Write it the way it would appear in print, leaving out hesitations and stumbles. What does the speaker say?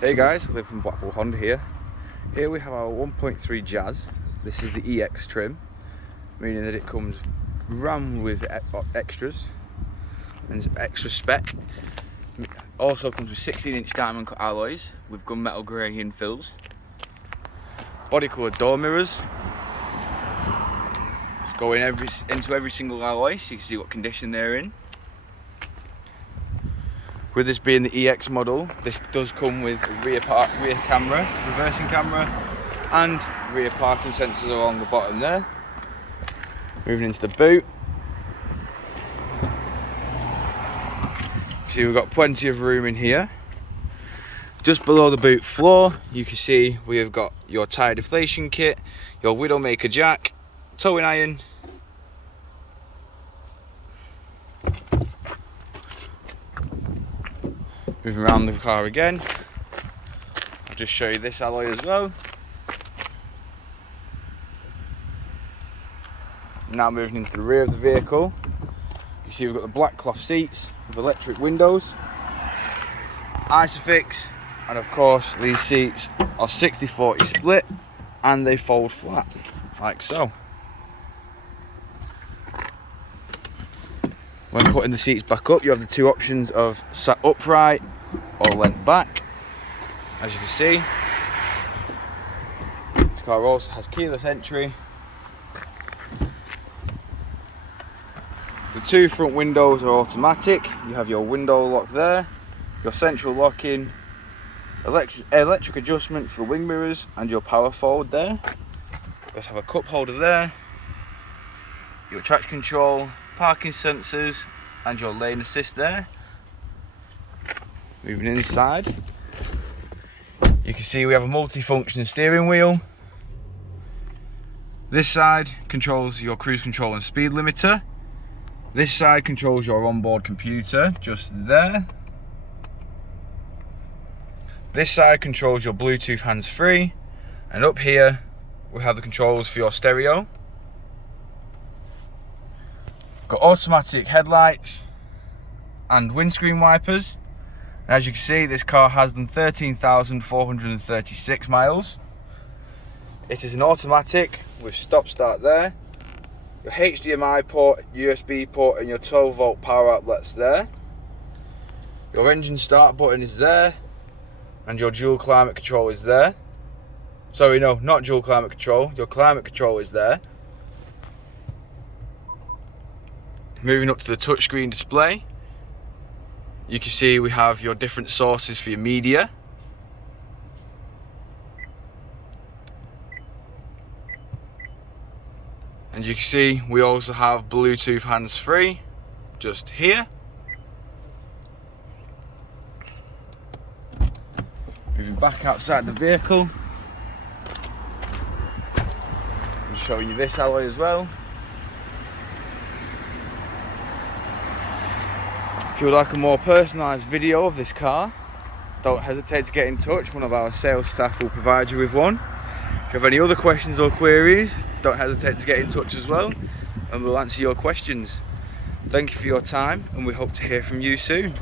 Hey guys, I live from Blackpool Honda here. Here we have our 1.3 Jazz. This is the EX trim, meaning that it comes rammed with extras and extra spec. Also comes with 16-inch diamond cut alloys with gunmetal grey infills. Body coloured door mirrors. Just go into every single alloy so you can see what condition they're in. With this being the EX model, this does come with rear camera, reversing camera, and rear parking sensors along the bottom there. Moving into the boot. See, we've got plenty of room in here. Just below the boot floor, you can see we have got your tyre deflation kit, your Widowmaker jack, towing iron, moving around the car again, I'll just show you this alloy as well. Now moving into the rear of the vehicle, you see we've got the black cloth seats with electric windows, Isofix, and of course these seats are 60/40 split and they fold flat, like so. When putting the seats back up, you have the two options of sat upright or leant back. As you can see, this car also has keyless entry. The two front windows are automatic. You have your window lock there, your central locking, electric adjustment for the wing mirrors, and your power forward there. You also have a cup holder there, your traction control, parking sensors, and your lane assist there. Moving inside, you can see we have a multi-function steering wheel. This side controls your cruise control and speed limiter. This side controls your onboard computer, just there. This side controls your Bluetooth hands-free, and up here we have the controls for your stereo. Got automatic headlights and windscreen wipers. And as you can see, this car has done 13,436 miles. It is an automatic with stop start there. Your HDMI port, USB port, and your 12-volt power outlets there. Your engine start button is there, and your dual climate control is there. Sorry, no, not dual climate control. Your climate control is there. Moving up to the touchscreen display, you can see we have your different sources for your media. And you can see we also have Bluetooth hands-free just here. Moving back outside the vehicle, I'm showing you this alloy as well. If you would like a more personalised video of this car, don't hesitate to get in touch. One of our sales staff will provide you with one. If you have any other questions or queries, don't hesitate to get in touch as well, and we'll answer your questions. Thank you for your time, and we hope to hear from you soon.